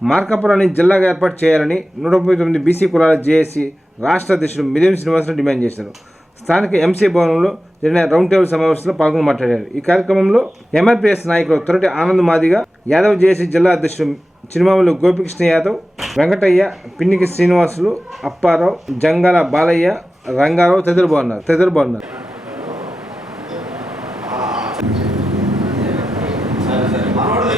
మార్కాపురాన్ని జిల్లాగా ఏర్పాటు చేయాలని నూట ముప్పై తొమ్మిది బీసీ కులాల జేఏసీ రాష్ట్ర అధ్యక్షుడు మిదేం శ్రీనివాసరావు డిమాండ్ చేశారు. స్థానిక ఎంసీ భవనంలో జరిగిన రౌండ్ టేబుల్ సమావేశంలో పాల్గొని మాట్లాడారు. ఈ కార్యక్రమంలో ఎంఆర్పీఎస్ నాయకులు తొరటి ఆనంద్ మాదిగా యాదవ్ జేఏసీ జిల్లా అధ్యక్షుడు చిరుమామలు గోపికృష్ణ యాదవ్ వెంకటయ్య పిన్నికి శ్రీనివాసులు అప్పారావు జంగాల బాలయ్య రంగారావు తదితరులు బాగున్నారు తదితరులు బాగున్నారు మనోడు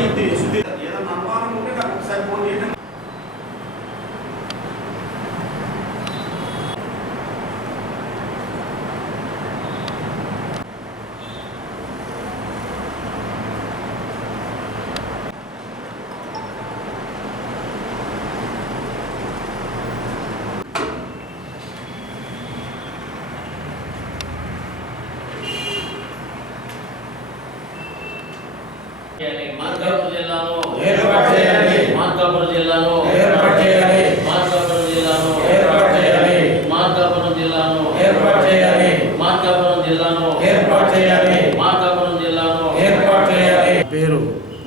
మార్కాపురం జిల్లాను ఏర్పాటు చేయాలి. మార్కాపురం జిల్లాను ఏర్పాటు చేయాలి. మార్కాపురం జిల్లాను ఏర్పాటు చేయాలి. మార్కాపురం జిల్లాను ఏర్పాటు చేయాలి. మార్కాపురం జిల్లాను ఏర్పాటు చేయాలి. మార్కాపురం జిల్లాను ఏర్పాటు చేయాలి పేరు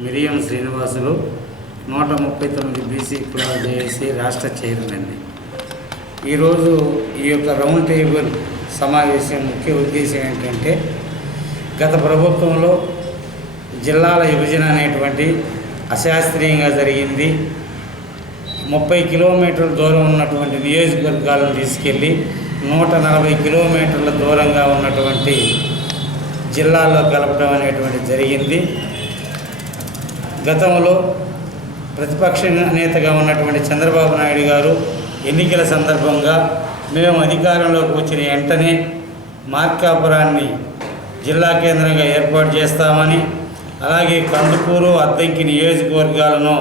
మిరియం శ్రీనివాసులు నూట ముప్పై తొమ్మిది బీసీ కులాలు చేసి రాష్ట్ర చైర్మన్ ఈరోజు ఈ యొక్క రౌండ్ టేబుల్ సమావేశం ముఖ్య ఉద్దేశం ఏంటంటే గత ప్రభుత్వంలో జిల్లాల విభజన అనేటువంటి అశాస్త్రీయంగా జరిగింది. ముప్పై కిలోమీటర్ల దూరం ఉన్నటువంటి నియోజకవర్గాలను తీసుకెళ్ళి నూట నలభై కిలోమీటర్ల దూరంగా ఉన్నటువంటి జిల్లాల్లో కలపడం అనేటువంటి జరిగింది. గతంలో ప్రతిపక్ష నేతగా ఉన్నటువంటి చంద్రబాబు నాయుడు గారు ఎన్నికల సందర్భంగా మేము అధికారంలోకి వచ్చిన వెంటనే మార్కాపురాన్ని జిల్లా కేంద్రంగా ఏర్పాటు చేస్తామని అలాగే కందుకూరు అద్దంకి నియోజకవర్గాలను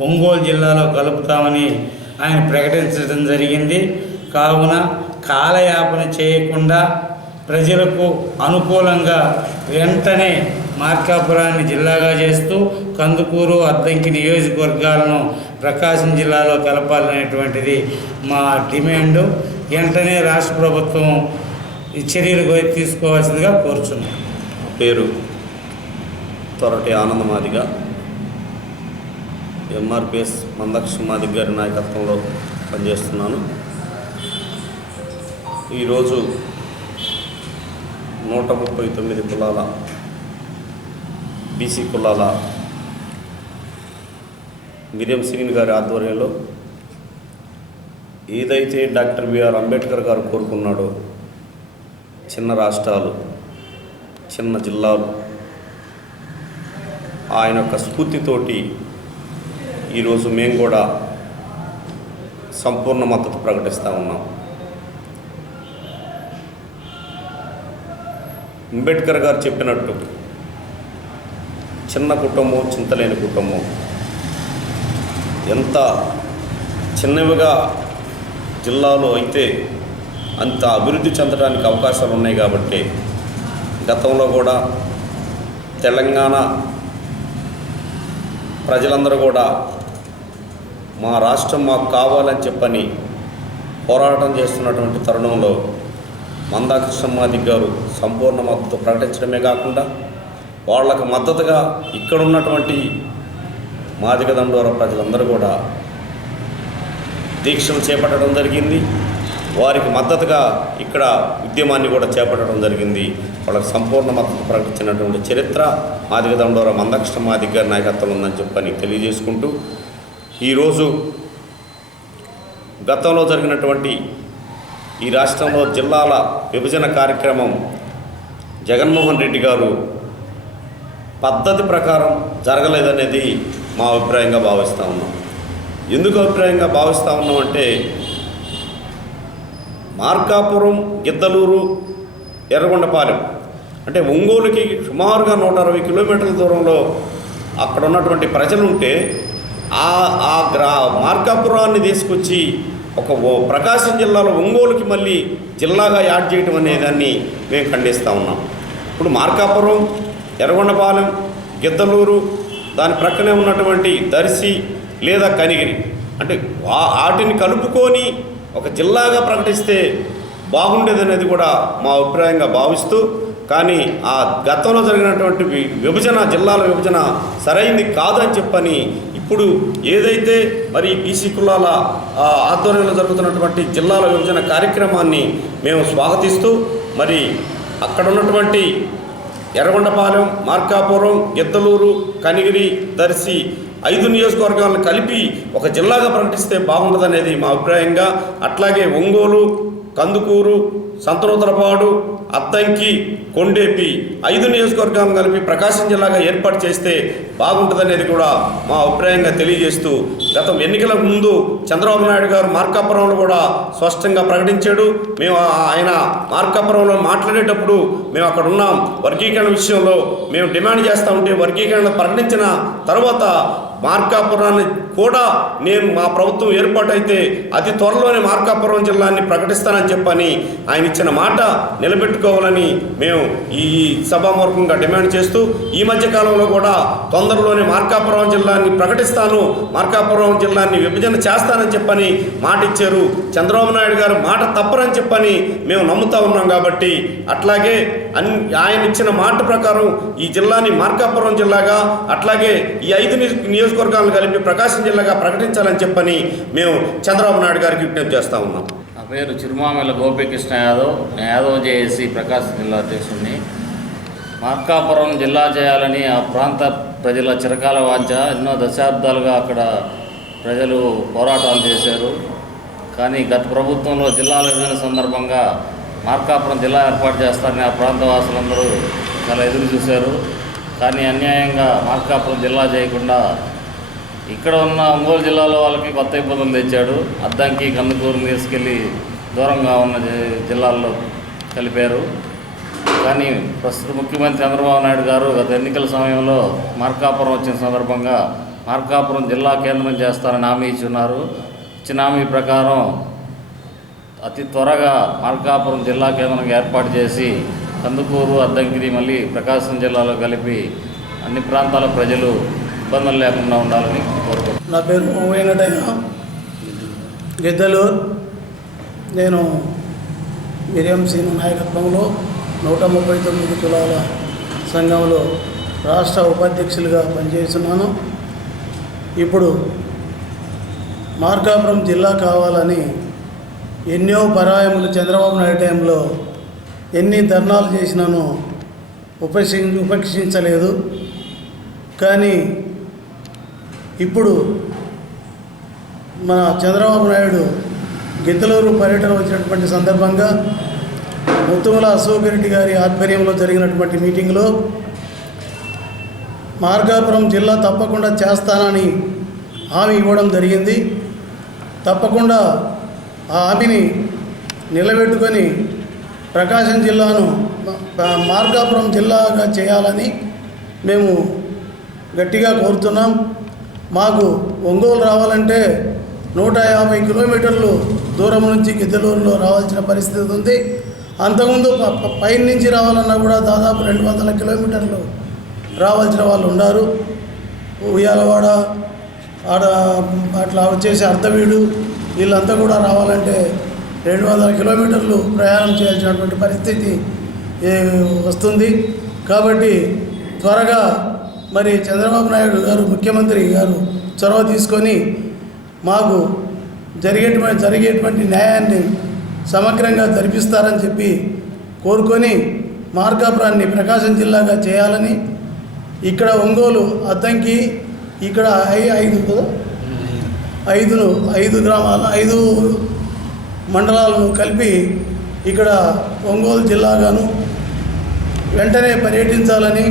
ఒంగోలు జిల్లాలో కలుపుతామని ఆయన ప్రకటించడం జరిగింది. కావున కాలయాపన చేయకుండా ప్రజలకు అనుకూలంగా వెంటనే మార్కాపురాన్ని జిల్లాగా చేస్తూ కందుకూరు అద్దంకి నియోజకవర్గాలను ప్రకాశం జిల్లాలో కలపాలనేటువంటిది మా డిమాండు. వెంటనే రాష్ట్ర ప్రభుత్వం చర్యలు తీసుకోవాల్సిందిగా కోరుచున్నాం. పేరు? త్వరటి ఆనందమాదిగా ఎంఆర్పిఎస్ మందక్షమాది గారి నాయకత్వంలో పనిచేస్తున్నాను. ఈరోజు నూట ముప్పై తొమ్మిది కులాల బీసీ కులాల మిరియం శ్రీని గారి ఆధ్వర్యంలో ఏదైతే డాక్టర్ బిఆర్ అంబేద్కర్ గారు కోరుకున్నాడో చిన్న రాష్ట్రాలు చిన్న జిల్లాలు ఆయన యొక్క స్ఫూర్తితోటి ఈరోజు మేము కూడా సంపూర్ణ మద్దతు ప్రకటిస్తూ ఉన్నాం. అంబేద్కర్ గారు చెప్పినట్టు చిన్న కుటుంబం చింతలేని కుటుంబం. ఎంత చిన్నవిగా జిల్లాలో అయితే అంత అభివృద్ధి చెందడానికి అవకాశాలు ఉన్నాయి కాబట్టి గతంలో కూడా తెలంగాణ ప్రజలందరూ కూడా మా రాష్ట్రం మాకు కావాలని చెప్పని పోరాటం చేస్తున్నటువంటి తరుణంలో మందాకృష్ణమాది గారు సంపూర్ణ మద్దతు ప్రకటించడమే కాకుండా వాళ్ళకు మద్దతుగా ఇక్కడ ఉన్నటువంటి మాదిక దండోర ప్రజలందరూ కూడా దీక్షలు చేపట్టడం జరిగింది. వారికి మద్దతుగా ఇక్కడ ఉద్యమాన్ని కూడా చేపట్టడం జరిగింది. వాళ్ళకి సంపూర్ణ మద్దతు ప్రకటించినటువంటి చరిత్ర మాదిగ దండోర మందకృష్ణ మాదిగ గారి నాయకత్వం ఉందని చెప్పని తెలియజేసుకుంటూ ఈరోజు గతంలో జరిగినటువంటి ఈ రాష్ట్రంలో జిల్లాల విభజన కార్యక్రమం జగన్మోహన్ రెడ్డి గారు పద్ధతి ప్రకారం జరగలేదనేది మా అభిప్రాయంగా భావిస్తూ ఉన్నాం. ఎందుకు అభిప్రాయంగా భావిస్తూ ఉన్నామంటే మార్కాపురం గిద్దలూరు ఎర్రగొండపాలెం. అంటే ఒంగోలుకి సుమారుగా నూట అరవై కిలోమీటర్ల దూరంలో అక్కడ ఉన్నటువంటి ప్రజలు ఉంటే ఆ ఆ గ్రా మార్కాపురాన్ని తీసుకొచ్చి ఒక ప్రకాశం జిల్లాలో ఒంగోలుకి మళ్ళీ జిల్లాగా యాడ్ చేయడం అనే దాన్ని మేము ఖండిస్తూ ఉన్నాం. ఇప్పుడు మార్కాపురం ఎర్రగొండపాలెం గిద్దలూరు దాని ప్రక్కనే ఉన్నటువంటి దర్శి లేదా కనిగిరి. అంటే వాటిని కలుపుకొని ఒక జిల్లాగా ప్రకటిస్తే బాగుండేదనేది కూడా మా అభిప్రాయంగా భావిస్తూ కానీ ఆ గతంలో జరిగినటువంటి విభజన జిల్లాల విభజన సరైంది కాదని చెప్పని ఇప్పుడు ఏదైతే మరి బీసీ కులాల ఆధ్వర్యంలో జరుగుతున్నటువంటి జిల్లాల విభజన కార్యక్రమాన్ని మేము స్వాగతిస్తూ మరి అక్కడ ఉన్నటువంటి ఎర్రగొండపాలెం మార్కాపురం గిద్దలూరు కనిగిరి దర్శి ఐదు నియోజకవర్గాలను కలిపి ఒక జిల్లాగా ప్రకటిస్తే బాగుంటుందనేది మా అభిప్రాయంగా. అట్లాగే ఒంగోలు కందుకూరు సంతనూతలపాడు అద్దంకి కొండేపి ఐదు నియోజకవర్గాలను కలిపి ప్రకాశం జిల్లాగా ఏర్పాటు చేస్తే బాగుంటుందనేది కూడా మా అభిప్రాయంగా తెలియజేస్తూ గతం ఎన్నికల ముందు చంద్రబాబు నాయుడు గారు మార్కాపురంలో కూడా స్పష్టంగా ప్రకటించాడు. మేము ఆయన మార్కాపురంలో మాట్లాడేటప్పుడు మేము అక్కడ ఉన్నాం. వర్గీకరణ విషయంలో మేము డిమాండ్ చేస్తూ ఉంటే వర్గీకరణ ప్రకటించిన తర్వాత మార్కాపురాన్ని కూడా నేను మా ప్రభుత్వం ఏర్పాటైతే అతి త్వరలోనే మార్కాపురం జిల్లాని ప్రకటిస్తానని చెప్పని ఆయన ఇచ్చిన మాట నిలబెట్టుకోవాలని మేము ఈ సభామూర్ఖంగా డిమాండ్ చేస్తూ ఈ మధ్య కాలంలో కూడా తొందరలోనే మార్కాపురం జిల్లాని ప్రకటిస్తాను మార్కాపురం జిల్లాని విభజన చేస్తానని చెప్పని మాట ఇచ్చారు. చంద్రబాబు నాయుడు గారు మాట తప్పరని చెప్పని మేము నమ్ముతా ఉన్నాం కాబట్టి అట్లాగే అన్ ఆయన ఇచ్చిన మాట ప్రకారం ఈ జిల్లాని మార్కాపురం జిల్లాగా అట్లాగే ఈ ఐదు నియోజ- నియోజకవర్గాలను కలిపి ప్రకాశం జిల్లాగా ప్రకటించాలని చెప్పని మేము చంద్రబాబు నాయుడు గారికి విజ్ఞప్తి చేస్తా ఉన్నాం. నా పేరు చిరుమామిల గోపీకృష్ణ యాదవ్. నేను యాదవ్ జేఏసీ ప్రకాశం జిల్లా అధ్యక్షుడిని. మార్కాపురం జిల్లా చేయాలని ఆ ప్రాంత ప్రజల చిరకాల వాంఛ. ఎన్నో దశాబ్దాలుగా అక్కడ ప్రజలు పోరాటాలు చేశారు. కానీ గత ప్రభుత్వంలో జిల్లాల విభజన సందర్భంగా మార్కాపురం జిల్లా ఏర్పాటు చేస్తారని ఆ ప్రాంత వాసులందరూ చాలా ఎదురు చూశారు. కానీ అన్యాయంగా మార్కాపురం జిల్లా చేయకుండా ఇక్కడ ఉన్న ఒంగోలు జిల్లాలో వాళ్ళకి కొత్త ఇబ్బందులు తెచ్చాడు. అద్దంకి కందుకూరు తీసుకెళ్ళి దూరంగా ఉన్న జి- జిల్లాల్లో కలిపారు. కానీ ప్రస్తుత ముఖ్యమంత్రి చంద్రబాబు నాయుడు గారు గత ఎన్నికల సమయంలో మార్కాపురం వచ్చిన సందర్భంగా మార్కాపురం జిల్లా కేంద్రం చేస్తారని హామీ ఇచ్చున్నారు. ఇచ్చిన హామీ ప్రకారం అతి త్వరగా మార్కాపురం జిల్లా కేంద్రంగా ఏర్పాటు చేసి కందుకూరు అద్దంకిని మళ్ళీ ప్రకాశం జిల్లాలో కలిపి అన్ని ప్రాంతాల ప్రజలు ఇబ్బందులు లేకుండా ఉండాలని కోరుకుంటున్నాను. నా పేరు వెంకటయ్య గిద్దలూరు. నేను మిరియం సింగ్ నాయకత్వంలో నూట ముప్పై తొమ్మిది కులాల సంఘంలో రాష్ట్ర ఉపాధ్యక్షులుగా పనిచేస్తున్నాను. ఇప్పుడు మార్కాపురం జిల్లా కావాలని ఎన్నో పరాయములు చంద్రబాబు నాయుడు టైంలో ఎన్ని ధర్నాలు చేసినానో ఉపేక్షి ఉపేక్షించలేదు. కానీ ఇప్పుడు మన చంద్రబాబు నాయుడు గిద్దలూరు పర్యటన వచ్చినటువంటి సందర్భంగా ముత్తుమల అశోక్ రెడ్డి గారి ఆధ్వర్యంలో జరిగినటువంటి మీటింగ్లో మార్గాపురం జిల్లా తప్పకుండా చేస్తానని హామీ ఇవ్వడం జరిగింది. తప్పకుండా ఆ హామీని నిలబెట్టుకొని ప్రకాశం జిల్లాను మార్గాపురం జిల్లాగా చేయాలని మేము గట్టిగా కోరుతున్నాం. మాకు ఒంగోలు రావాలంటే నూట యాభై కిలోమీటర్లు దూరం నుంచి గిద్దలూరులో రావాల్సిన పరిస్థితి ఉంది. అంతకుముందు ప- పైన నుంచి రావాలన్నా కూడా దాదాపు రెండు వందల కిలోమీటర్లు రావాల్సిన వాళ్ళు ఉన్నారు. ఉయ్యాలవాడ ఆడ అట్లా వచ్చేసి అర్ధవీడు వీళ్ళంతా కూడా రావాలంటే రెండు వందల కిలోమీటర్లు ప్రయాణం చేయాల్సినటువంటి పరిస్థితి వస్తుంది. కాబట్టి త్వరగా మరి చంద్రబాబు నాయుడు గారు ముఖ్యమంత్రి గారు చొరవ తీసుకొని మాకు జరిగేటువంటి జరిగేటువంటి న్యాయాన్ని సమగ్రంగా జరిపిస్తారని చెప్పి కోరుకొని మార్కాపురాన్ని ప్రకాశం జిల్లాగా చేయాలని ఇక్కడ ఒంగోలు అద్దంకి ఇక్కడ ఐ- ఐదు ఐదును ఐదు గ్రామాల ఐదు మండలాలను కలిపి ఇక్కడ ఒంగోలు జిల్లాగాను వెంటనే పర్యటించాలని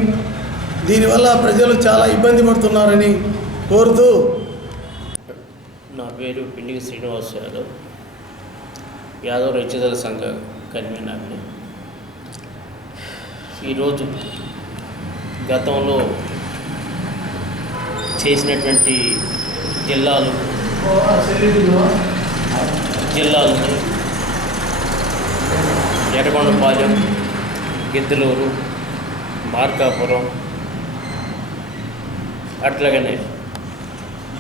దీనివల్ల ప్రజలు చాలా ఇబ్బంది పడుతున్నారని కోరుతూ నా పేరు పిండికి శ్రీనివాస్ యాదవ్. యాదవ్ రచయితల సంఘ కన్వీనర్ని ఈరోజు గతంలో చేసినటువంటి జిల్లాలు జిల్లాలు ఎర్రగొండపాలెం గిద్దలూరు మార్కాపురం అట్లాగనే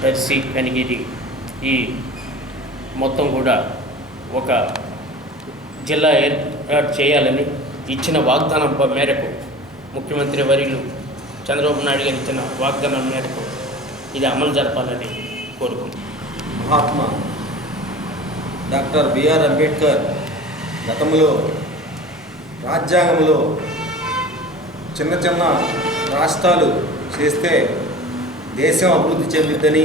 దర్శి కనిగిరి ఈ మొత్తం కూడా ఒక జిల్లా ఏర్పాటు చేయాలని ఇచ్చిన వాగ్దానం మేరకు ముఖ్యమంత్రి వర్యులు చంద్రబాబు నాయుడు గారు ఇచ్చిన వాగ్దానం మేరకు ఇది అమలు జరపాలని కోరుకుంటున్నాను మహాత్మా డాక్టర్ బిఆర్ అంబేద్కర్ గతంలో రాజ్యాంగంలో చిన్న చిన్న రాష్ట్రాలు చేస్తే దేశం అభివృద్ధి చెందుద్దని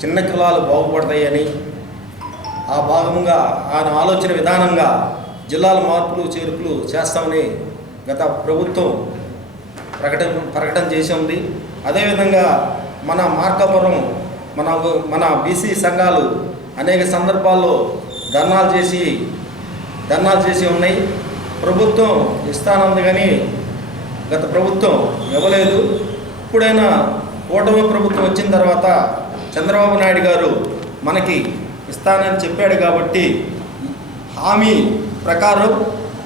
చిన్న కులాలు బాగుపడతాయని ఆ భాగంగా ఆయన ఆలోచన విధానంగా జిల్లాల మార్పులు చేర్పులు చేస్తామని గత ప్రభుత్వం ప్రకటన ప్రకటన చేసి ఉంది అదేవిధంగా మన మార్కాపురం మన మన బీసీ సంఘాలు అనేక సందర్భాల్లో ధర్నాలు చేసి ధర్నాలు చేసి ఉన్నాయి. ప్రభుత్వం ఇస్తానంది కానీ గత ప్రభుత్వం ఇవ్వలేదు. ఇప్పుడైనా కూటమి ప్రభుత్వం వచ్చిన తర్వాత చంద్రబాబు నాయుడు గారు మనకి ఇస్తానని చెప్పాడు కాబట్టి హామీ ప్రకారం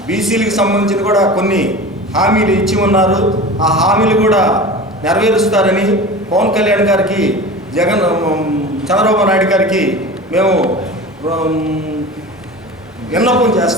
బీసీలకు సంబంధించిన కూడా కొన్ని హామీలు ఇచ్చి ఉన్నారు. ఆ హామీలు కూడా నెరవేరుస్తారని పవన్ కళ్యాణ్ గారికి జగన్ చంద్రబాబు నాయుడు గారికి మేము విన్నపం చేస్తాం.